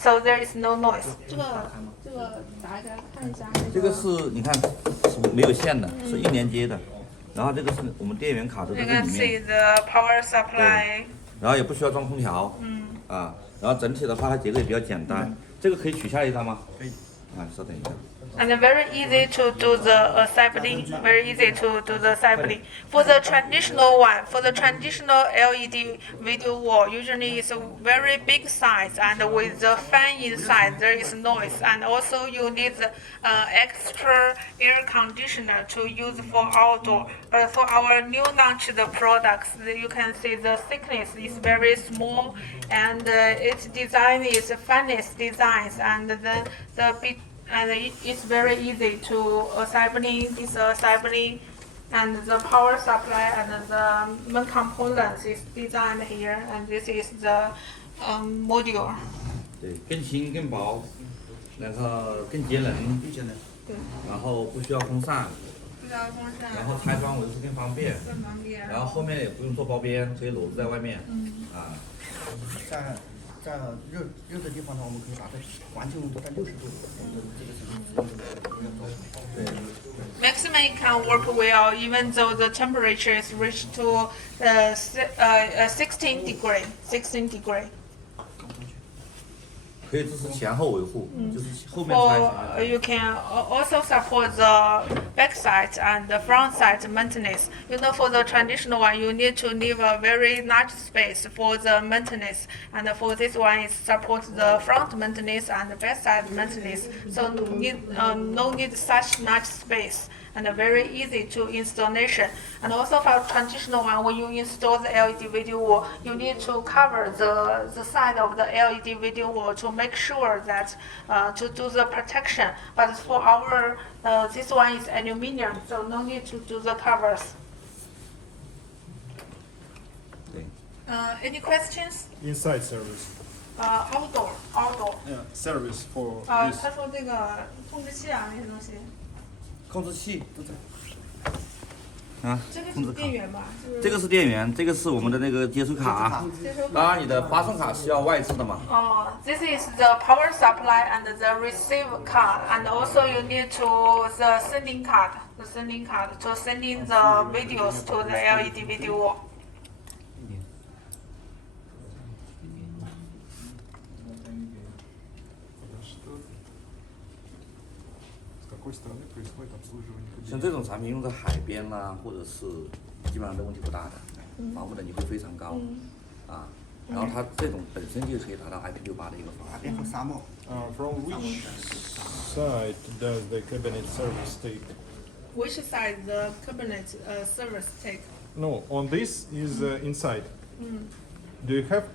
so there is no noise. 这个打开看一下。这个是你看是没有线的，是一连接的。然后这个是我们电源卡都在 You 这 can 里 see 面， the power supply. 然后也不需要装空调。啊，然后整体的话它结构也比较简单。这个可以取下一张吗？可以。啊，稍等一下。 And very easy to do the assembly. Very easy to do the assembly. For the traditional one, for the traditional LED video wall, usually it's a very big size, and with the fan inside, there is noise, and also you need the extra air conditioner to use for outdoor. But for our new launched products, you can see the thickness is very small, and its design is finest designs, and then it's very easy to assembly, disassembly, and the power supply and the main components is designed here, and this is the module. 对，更轻更薄，然后更节能，对，然后不需要风扇，不需要风扇，然后拆装维护更方便，更方便。然后后面也不用做包边，可以裸露在外面。啊。在热的地方呢，我们可以把它环境温度在60度，我们这个是对。 Maximum it can work well even though the temperature is reached to 16 degree. 16 degree. 可以支持前后维护，就是后面拆。 Or you can also support the back side and the front side maintenance. You know, for the traditional one, you need to leave a very large space for the maintenance, and for this one, it supports the front maintenance and the back side maintenance. So no need such large space, and very easy to installation. And also for traditional one, when you install the LED video wall, you need to cover the side of the LED video wall to make sure that to do the protection. But for our this one is aluminum, so no need to do the covers. 对。 Any questions? Inside service. Outdoor. Yeah, service for 他 this. 说这个控制器啊那些东西，控制器都在。啊，这个是控制卡。电源吧？是不是？这个是电源，这个是我们的那个接收卡。接收卡。当然，你的发送卡是要外置的嘛。This is the power supply and the receive card, and also you need to the sending card to sending the videos to the LED video wall. С какой стороны происходит обслуживание 像 кабинета? 这种产品用在海边啦，或者是基本上都问题不大的，防护等级会非常高。啊，然后它这种本身就可以达到 IP68的一个防护。海边和沙漠。From which side does the cabinet service take? Which side the cabinet service take? No, on this is inside. Do you have